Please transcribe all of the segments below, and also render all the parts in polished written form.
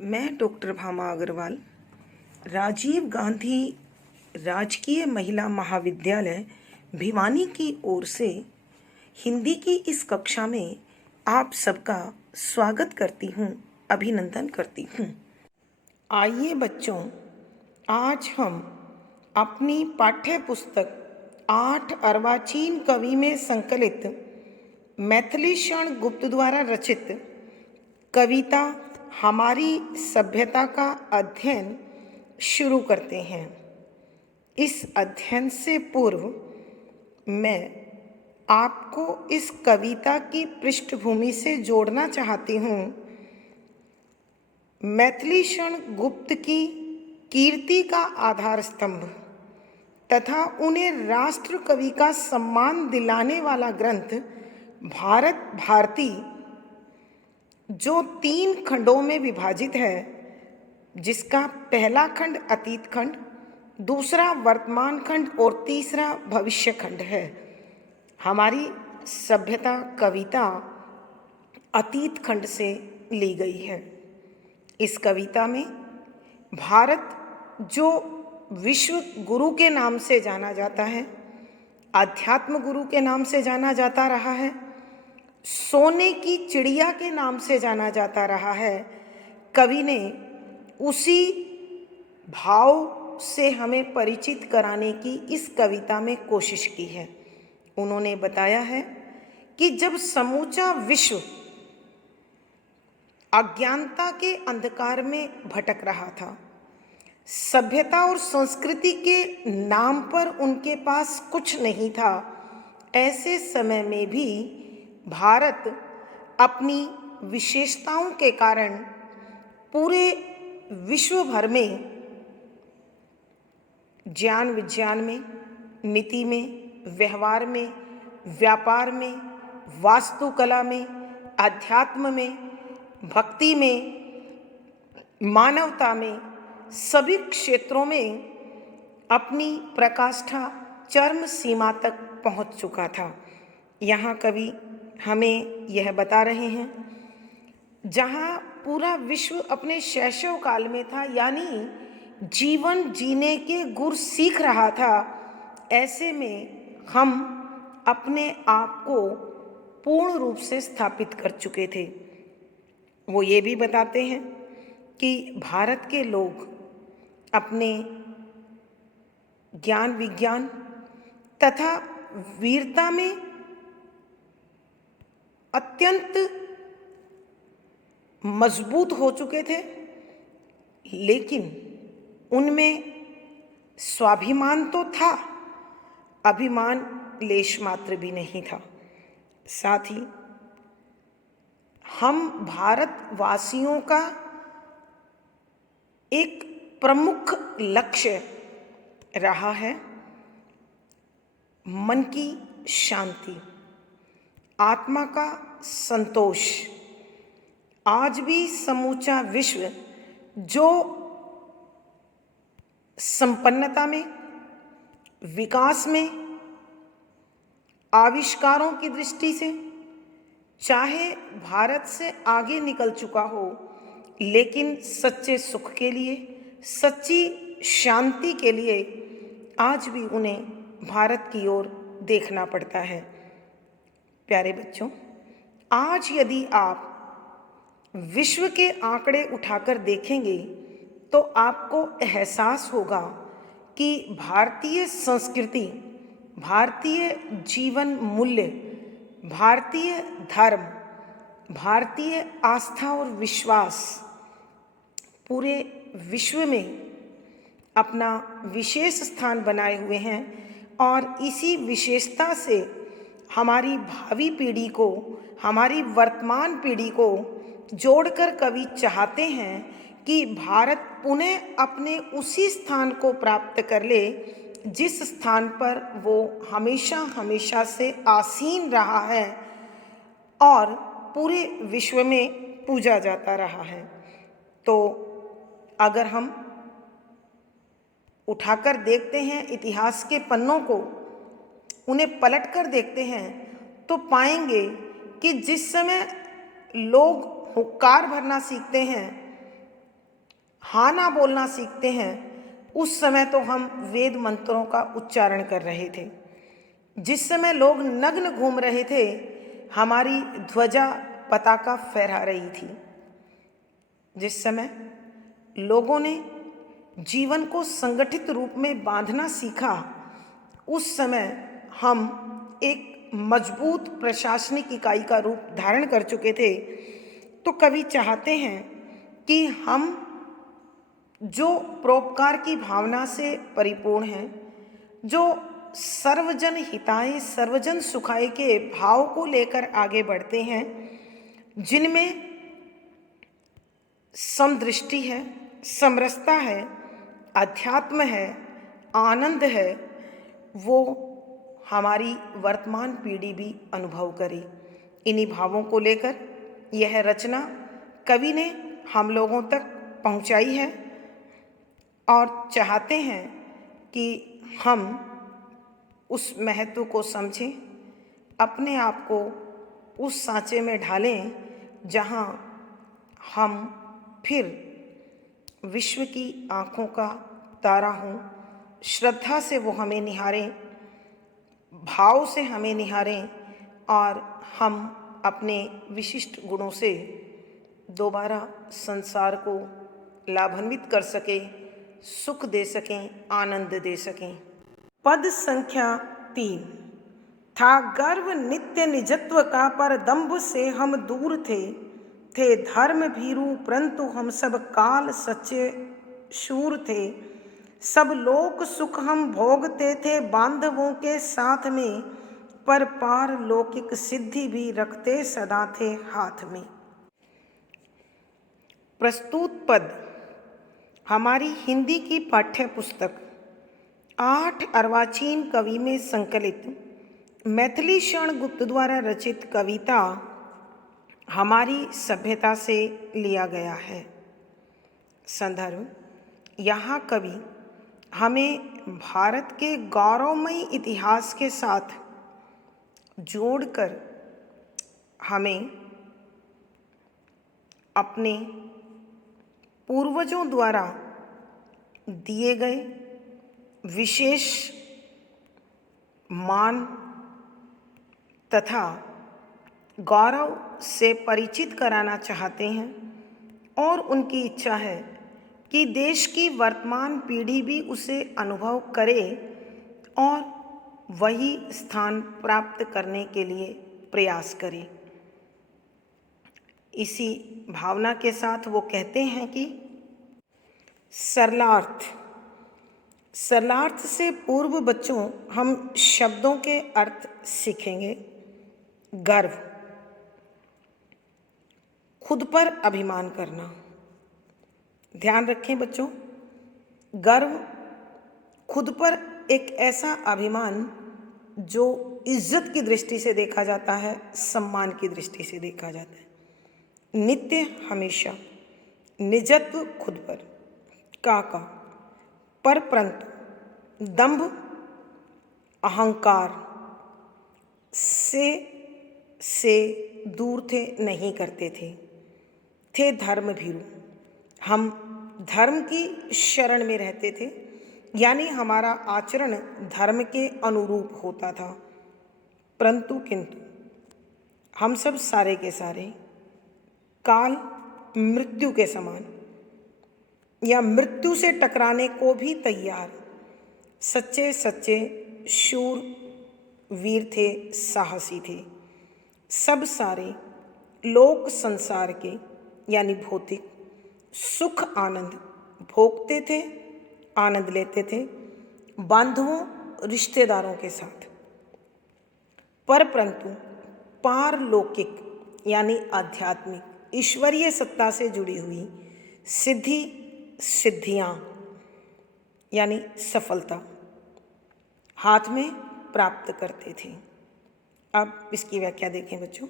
मैं डॉक्टर भामा अग्रवाल राजीव गांधी राजकीय महिला महाविद्यालय भिवानी की ओर से हिंदी की इस कक्षा में आप सबका स्वागत करती हूँ, अभिनंदन करती हूँ। आइए बच्चों, आज हम अपनी पाठ्य पुस्तक 8 अर्वाचीन कवि में संकलित मैथिलीशरण गुप्त द्वारा रचित कविता हमारी सभ्यता का अध्ययन शुरू करते हैं। इस अध्ययन से पूर्व मैं आपको इस कविता की पृष्ठभूमि से जोड़ना चाहती हूँ। मैथिलीशरण गुप्त की कीर्ति का आधार स्तंभ तथा उन्हें राष्ट्र कवि का सम्मान दिलाने वाला ग्रंथ भारत भारती, जो 3 खंडों में विभाजित है, जिसका पहला खंड अतीत खंड, दूसरा वर्तमान खंड और तीसरा भविष्य खंड है। हमारी सभ्यता कविता अतीत खंड से ली गई है। इस कविता में भारत, जो विश्व गुरु के नाम से जाना जाता है, अध्यात्म गुरु के नाम से जाना जाता रहा है, सोने की चिड़िया के नाम से जाना जाता रहा है, कवि ने उसी भाव से हमें परिचित कराने की इस कविता में कोशिश की है। उन्होंने बताया है कि जब समूचा विश्व अज्ञानता के अंधकार में भटक रहा था, सभ्यता और संस्कृति के नाम पर उनके पास कुछ नहीं था, ऐसे समय में भी भारत अपनी विशेषताओं के कारण पूरे विश्व भर में ज्ञान विज्ञान में, नीति में, व्यवहार में, व्यापार में, वास्तुकला में, अध्यात्म में, भक्ति में, मानवता में, सभी क्षेत्रों में अपनी प्रकाष्ठा चरम सीमा तक पहुंच चुका था। यहाँ कवि हमें यह बता रहे हैं, जहाँ पूरा विश्व अपने शैशव काल में था, यानी जीवन जीने के गुर सीख रहा था, ऐसे में हम अपने आप को पूर्ण रूप से स्थापित कर चुके थे। वो ये भी बताते हैं कि भारत के लोग अपने ज्ञान विज्ञान तथा वीरता में अत्यंत मजबूत हो चुके थे, लेकिन उनमें स्वाभिमान तो था, अभिमान लेश मात्र भी नहीं था। साथ ही हम भारतवासियों का एक प्रमुख लक्ष्य रहा है मन की शांति, आत्मा का संतोष। आज भी समूचा विश्व जो संपन्नता में, विकास में, आविष्कारों की दृष्टि से चाहे भारत से आगे निकल चुका हो, लेकिन सच्चे सुख के लिए, सच्ची शांति के लिए आज भी उन्हें भारत की ओर देखना पड़ता है। प्यारे बच्चों, आज यदि आप विश्व के आंकड़े उठाकर देखेंगे तो आपको एहसास होगा कि भारतीय संस्कृति, भारतीय जीवन मूल्य, भारतीय धर्म, भारतीय आस्था और विश्वास पूरे विश्व में अपना विशेष स्थान बनाए हुए हैं। और इसी विशेषता से हमारी भावी पीढ़ी को, हमारी वर्तमान पीढ़ी को जोड़कर कवि चाहते हैं कि भारत पुनः अपने उसी स्थान को प्राप्त कर ले जिस स्थान पर वो हमेशा हमेशा से आसीन रहा है और पूरे विश्व में पूजा जाता रहा है। तो अगर हम उठाकर देखते हैं इतिहास के पन्नों को, उन्हें पलटकर देखते हैं, तो पाएंगे कि जिस समय लोग हुक्कार भरना सीखते हैं, हाँ ना बोलना सीखते हैं, उस समय तो हम वेद मंत्रों का उच्चारण कर रहे थे। जिस समय लोग नग्न घूम रहे थे, हमारी ध्वजा पताका फहरा रही थी। जिस समय लोगों ने जीवन को संगठित रूप में बांधना सीखा, उस समय हम एक मजबूत प्रशासनिक इकाई का रूप धारण कर चुके थे। तो कवि चाहते हैं कि हम जो परोपकार की भावना से परिपूर्ण हैं, जो सर्वजन हिताय सर्वजन सुखाय के भाव को लेकर आगे बढ़ते हैं, जिनमें समदृष्टि है, समरसता है, अध्यात्म है, आनंद है, वो हमारी वर्तमान पीढ़ी भी अनुभव करे। इन्हीं भावों को लेकर यह रचना कवि ने हम लोगों तक पहुंचाई है और चाहते हैं कि हम उस महत्व को समझें, अपने आप को उस सांचे में ढालें जहां हम फिर विश्व की आँखों का तारा हों, श्रद्धा से वो हमें निहारें, भाव से हमें निहारें और हम अपने विशिष्ट गुणों से दोबारा संसार को लाभान्वित कर सकें, सुख दे सकें, आनंद दे सकें। पद संख्या 3। था गर्व नित्य निजत्व का, पर दंभ से हम दूर थे धर्म भीरु परंतु हम सब काल सच्चे शूर थे। सब लोक सुख हम भोगते थे बांधवों के साथ में, पर पार लौकिक सिद्धि भी रखते सदा थे हाथ में। प्रस्तुत पद हमारी हिंदी की पाठ्य पुस्तक 8 अर्वाचीन कवि में संकलित मैथिली शरण गुप्त द्वारा रचित कविता हमारी सभ्यता से लिया गया है। संदर्भ: यहाँ कवि हमें भारत के गौरवमयी इतिहास के साथ जोड़कर हमें अपने पूर्वजों द्वारा दिए गए विशेष मान तथा गौरव से परिचित कराना चाहते हैं और उनकी इच्छा है कि देश की वर्तमान पीढ़ी भी उसे अनुभव करे और वही स्थान प्राप्त करने के लिए प्रयास करे। इसी भावना के साथ वो कहते हैं कि सरलार्थ से पूर्व बच्चों हम शब्दों के अर्थ सीखेंगे। गर्व, खुद पर अभिमान करना। ध्यान रखें बच्चों, गर्व खुद पर एक ऐसा अभिमान जो इज्जत की दृष्टि से देखा जाता है, सम्मान की दृष्टि से देखा जाता है। नित्य, हमेशा। निजत्व, खुद पर। काका, पर परंतु। दंभ, अहंकार से दूर थे, नहीं करते थे धर्म भीरु, हम धर्म की शरण में रहते थे, यानी हमारा आचरण धर्म के अनुरूप होता था। परंतु किंतु हम सब सारे के सारे काल मृत्यु के समान या मृत्यु से टकराने को भी तैयार सच्चे सच्चे शूर वीर थे, साहसी थे। सब सारे लोक संसार के यानी भौतिक सुख आनंद भोगते थे, आनंद लेते थे बांधवों रिश्तेदारों के साथ। पर परंतु पारलौकिक यानी आध्यात्मिक ईश्वरीय सत्ता से जुड़ी हुई सिद्धियाँ यानी सफलता हाथ में प्राप्त करते थे। अब इसकी व्याख्या देखें बच्चों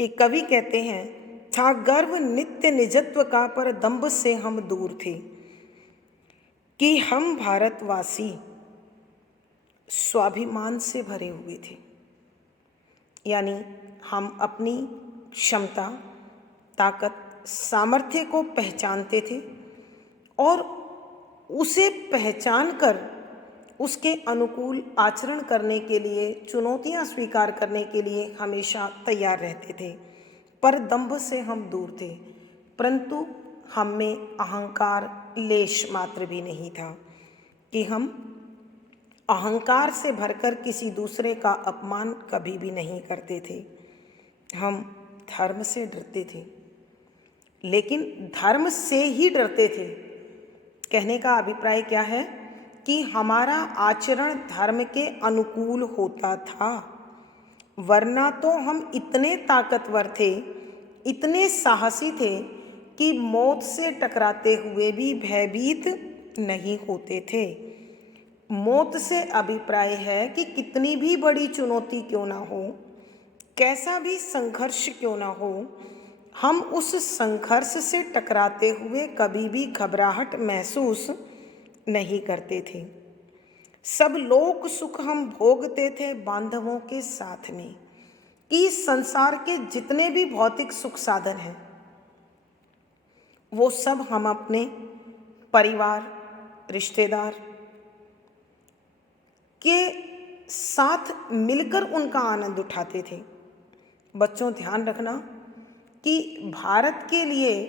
कि कवि कहते हैं, था गर्व नित्य निजत्व का, पर दंभ से हम दूर थे। कि हम भारतवासी स्वाभिमान से भरे हुए थे, यानी हम अपनी क्षमता, ताकत, सामर्थ्य को पहचानते थे और उसे पहचान कर उसके अनुकूल आचरण करने के लिए, चुनौतियां स्वीकार करने के लिए हमेशा तैयार रहते थे। पर दंभ से हम दूर थे, परंतु हम में अहंकार लेश मात्र भी नहीं था कि हम अहंकार से भरकर किसी दूसरे का अपमान कभी भी नहीं करते थे। हम धर्म से डरते थे, लेकिन धर्म से ही डरते थे। कहने का अभिप्राय क्या है कि हमारा आचरण धर्म के अनुकूल होता था, वरना तो हम इतने ताकतवर थे, इतने साहसी थे कि मौत से टकराते हुए भी भयभीत नहीं होते थे। मौत से अभिप्राय है कि कितनी भी बड़ी चुनौती क्यों ना हो, कैसा भी संघर्ष क्यों ना हो, हम उस संघर्ष से टकराते हुए कभी भी घबराहट महसूस नहीं करते थे। सब लोक सुख हम भोगते थे बांधवों के साथ में। इस संसार के जितने भी भौतिक सुख साधन हैं, वो सब हम अपने परिवार, रिश्तेदार के साथ मिलकर उनका आनंद उठाते थे। बच्चों, ध्यान रखना कि भारत के लिए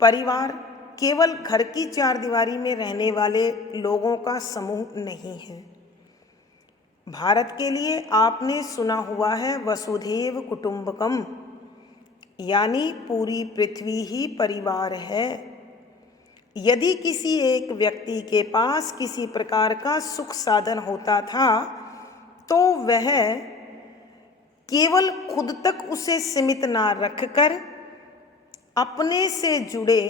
परिवार केवल घर की चार दीवारी में रहने वाले लोगों का समूह नहीं है। भारत के लिए आपने सुना हुआ है वसुधैव कुटुंबकम, यानी पूरी पृथ्वी ही परिवार है। यदि किसी एक व्यक्ति के पास किसी प्रकार का सुख साधन होता था तो वह केवल खुद तक उसे सीमित ना रखकर अपने से जुड़े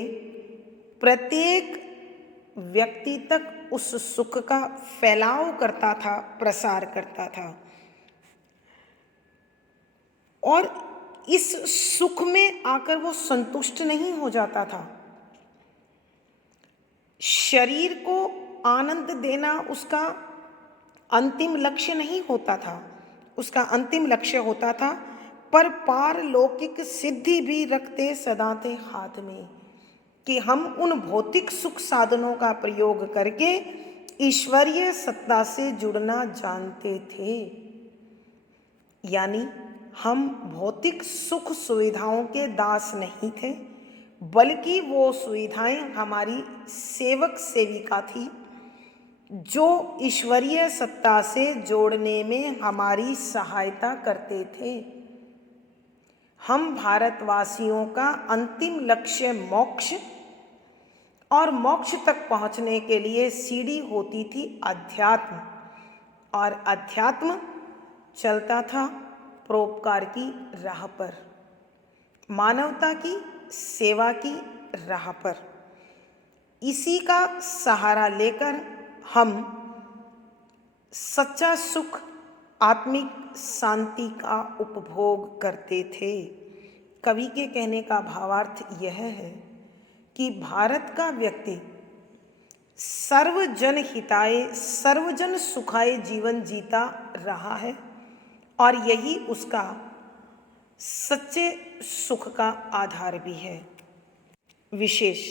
प्रत्येक व्यक्ति तक उस सुख का फैलाव करता था, प्रसार करता था। और इस सुख में आकर वो संतुष्ट नहीं हो जाता था। शरीर को आनंद देना उसका अंतिम लक्ष्य नहीं होता था, उसका अंतिम लक्ष्य होता था पर पारलौकिक सिद्धि भी रखते सदा थे हाथ में, कि हम उन भौतिक सुख साधनों का प्रयोग करके ईश्वरीय सत्ता से जुड़ना जानते थे। यानी हम भौतिक सुख सुविधाओं के दास नहीं थे, बल्कि वो सुविधाएं हमारी सेवक सेविका थी जो ईश्वरीय सत्ता से जोड़ने में हमारी सहायता करते थे। हम भारतवासियों का अंतिम लक्ष्य मोक्ष, और मोक्ष तक पहुंचने के लिए सीढ़ी होती थी अध्यात्म, और अध्यात्म चलता था परोपकार की राह पर, मानवता की सेवा की राह पर। इसी का सहारा लेकर हम सच्चा सुख, आत्मिक शांति का उपभोग करते थे। कवि के कहने का भावार्थ यह है कि भारत का व्यक्ति सर्वजन हिताय सर्वजन सुखाय जीवन जीता रहा है, और यही उसका सच्चे सुख का आधार भी है। विशेष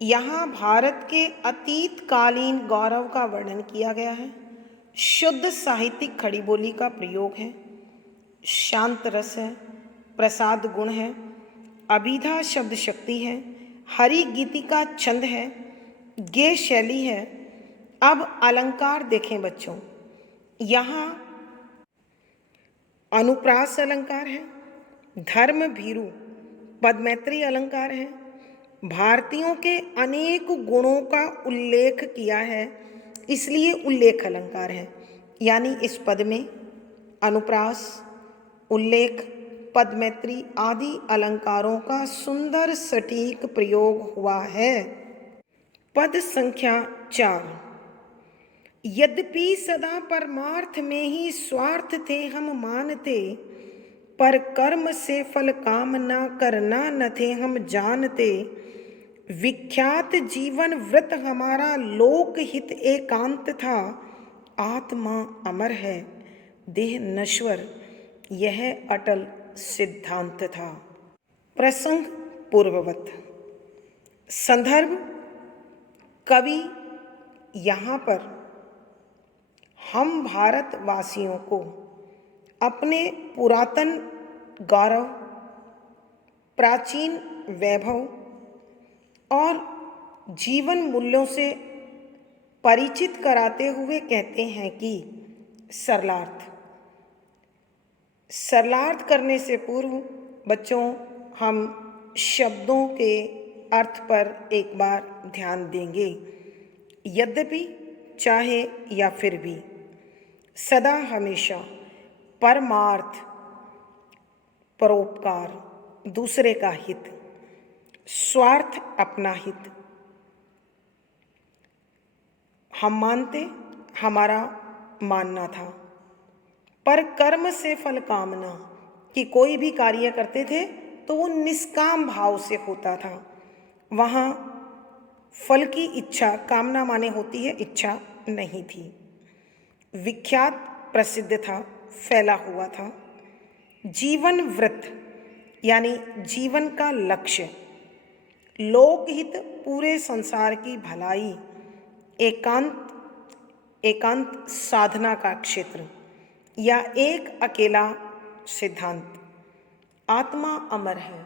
यहाँ भारत के अतीत कालीन गौरव का वर्णन किया गया है। शुद्ध साहित्यिक खड़ी बोली का प्रयोग है, शांत रस है, प्रसाद गुण है, अभिधा शब्द शक्ति है, हरि गीति का छंद है, गेय शैली है। अब अलंकार देखें बच्चों, यहाँ अनुप्रास अलंकार है, धर्म भीरु पदमैत्री अलंकार है, भारतीयों के अनेक गुणों का उल्लेख किया है, इसलिए उल्लेख अलंकार है। यानी इस पद में अनुप्रास, उल्लेख, पदमैत्री आदि अलंकारों का सुंदर सटीक प्रयोग हुआ है। पद संख्या 4। यद्यपि सदा परमार्थ में ही स्वार्थ थे हम मानते, पर कर्म से फल कामना करना न थे हम जानते। विख्यात जीवन व्रत हमारा लोक हित एकांत था, आत्मा अमर है देह नश्वर यह अटल सिद्धांत था। प्रसंग पूर्ववत। संदर्भ कवि यहाँ पर हम भारतवासियों को अपने पुरातन गौरव, प्राचीन वैभव और जीवन मूल्यों से परिचित कराते हुए कहते हैं कि सरलार्थ। सरलार्थ करने से पूर्व बच्चों हम शब्दों के अर्थ पर एक बार ध्यान देंगे। यद्यपि, चाहे या फिर भी, सदा हमेशा, परमार्थ, परोपकार, दूसरे का हित, स्वार्थ, अपना हित, हम मानते, हमारा मानना था। पर कर्म से फल कामना, कि कोई भी कार्य करते थे तो वो निष्काम भाव से होता था। वहाँ फल की इच्छा, कामना माने होती है इच्छा, नहीं थी। विख्यात, प्रसिद्ध था, फैला हुआ था। जीवन व्रत यानी जीवन का लक्ष्य, लोकहित, पूरे संसार की भलाई, एकांत साधना का क्षेत्र या एक अकेला सिद्धांत। आत्मा अमर है,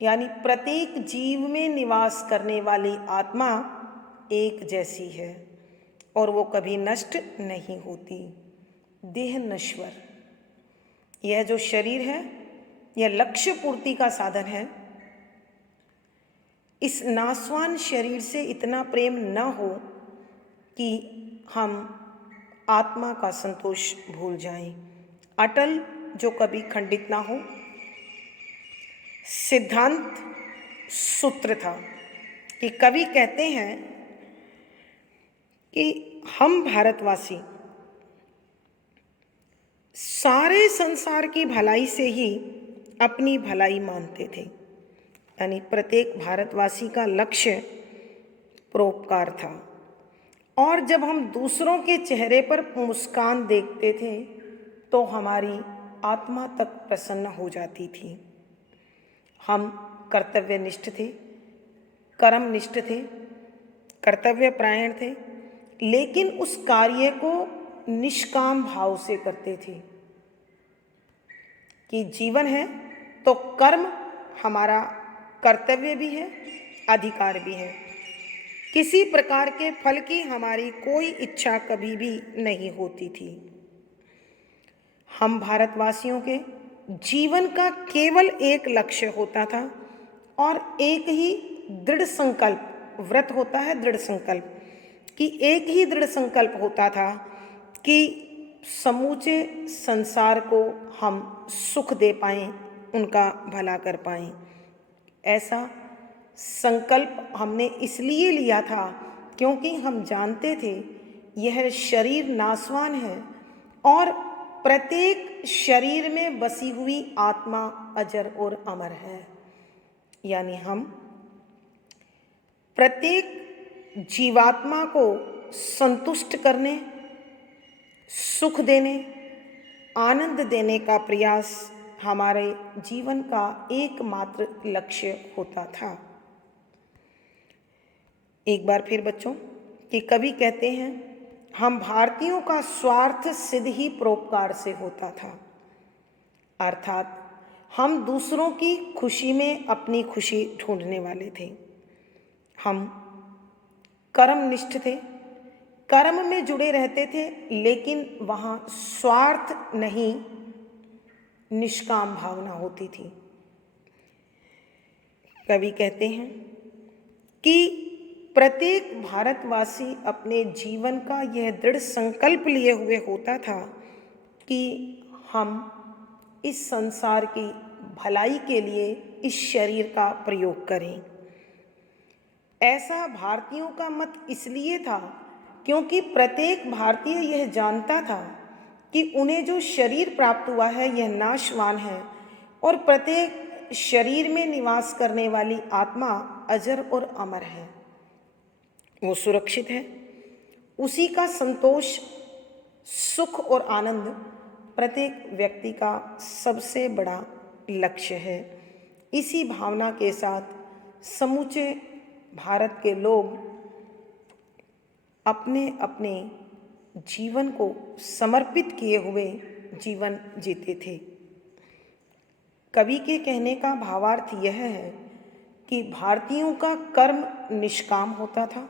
यानी प्रत्येक जीव में निवास करने वाली आत्मा एक जैसी है और वो कभी नष्ट नहीं होती। देह नश्वर, यह जो शरीर है यह लक्ष्य पूर्ति का साधन है। इस नाशवान शरीर से इतना प्रेम न हो कि हम आत्मा का संतोष भूल जाएं। अटल, जो कभी खंडित ना हो। सिद्धांत सूत्र था कि कवि कहते हैं कि हम भारतवासी सारे संसार की भलाई से ही अपनी भलाई मानते थे, यानी प्रत्येक भारतवासी का लक्ष्य परोपकार था। और जब हम दूसरों के चेहरे पर मुस्कान देखते थे तो हमारी आत्मा तक प्रसन्न हो जाती थी। हम कर्तव्यनिष्ठ थे, कर्मनिष्ठ थे, कर्तव्यपरायण थे, लेकिन उस कार्य को निष्काम भाव से करते थे कि जीवन है तो कर्म हमारा कर्तव्य भी है, अधिकार भी है। किसी प्रकार के फल की हमारी कोई इच्छा कभी भी नहीं होती थी। हम भारतवासियों के जीवन का केवल एक लक्ष्य होता था और एक ही दृढ़ संकल्प, व्रत होता है दृढ़ संकल्प, कि एक ही दृढ़ संकल्प होता था कि समूचे संसार को हम सुख दे पाएं, उनका भला कर पाएं। ऐसा संकल्प हमने इसलिए लिया था क्योंकि हम जानते थे यह शरीर नाशवान है और प्रत्येक शरीर में बसी हुई आत्मा अजर और अमर है। यानी हम प्रत्येक जीवात्मा को संतुष्ट करने, सुख देने, आनंद देने का प्रयास हमारे जीवन का एकमात्र लक्ष्य होता था। एक बार फिर बच्चों, कि कवि कहते हैं हम भारतीयों का स्वार्थ सिद्ध ही परोपकार से होता था, अर्थात हम दूसरों की खुशी में अपनी खुशी ढूंढने वाले थे। हम कर्मनिष्ठ थे, कर्म में जुड़े रहते थे, लेकिन वहाँ स्वार्थ नहीं, निष्काम भावना होती थी। कवि कहते हैं कि प्रत्येक भारतवासी अपने जीवन का यह दृढ़ संकल्प लिए हुए होता था कि हम इस संसार की भलाई के लिए इस शरीर का प्रयोग करें। ऐसा भारतीयों का मत इसलिए था क्योंकि प्रत्येक भारतीय यह जानता था कि उन्हें जो शरीर प्राप्त हुआ है यह नाशवान है और प्रत्येक शरीर में निवास करने वाली आत्मा अजर और अमर है, वो सुरक्षित है। उसी का संतोष, सुख और आनंद प्रत्येक व्यक्ति का सबसे बड़ा लक्ष्य है। इसी भावना के साथ समूचे भारत के लोग अपने अपने जीवन को समर्पित किए हुए जीवन जीते थे। कवि के कहने का भावार्थ यह है कि भारतीयों का कर्म निष्काम होता था,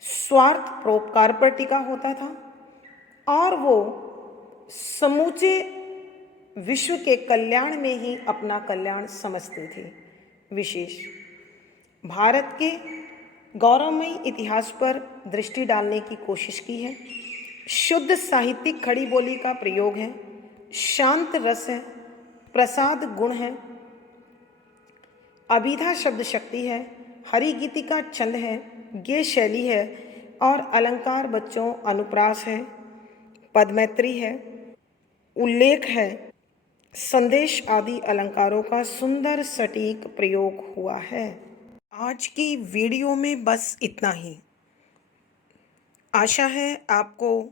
स्वार्थ परोपकार पर टिका होता था और वो समूचे विश्व के कल्याण में ही अपना कल्याण समझते थे। विशेष भारत के गौरवमयी इतिहास पर दृष्टि डालने की कोशिश की है। शुद्ध साहित्यिक खड़ी बोली का प्रयोग है, शांत रस है, प्रसाद गुण है, अभिधा शब्द शक्ति है, हरिगीतिका छंद है, गे शैली है और अलंकार बच्चों अनुप्रास है, पदमैत्री है, उल्लेख है, संदेश आदि अलंकारों का सुंदर सटीक प्रयोग हुआ है। आज की वीडियो में बस इतना ही। आशा है आपको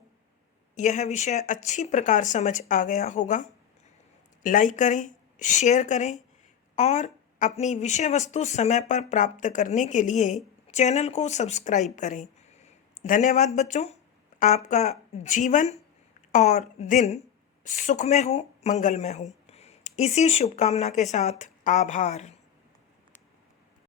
यह विषय अच्छी प्रकार समझ आ गया होगा। लाइक करें, शेयर करें और अपनी विषय वस्तु समय पर प्राप्त करने के लिए चैनल को सब्सक्राइब करें। धन्यवाद बच्चों। आपका जीवन और दिन सुखमय हो, मंगलमय हो। इसी शुभकामना के साथ आभार।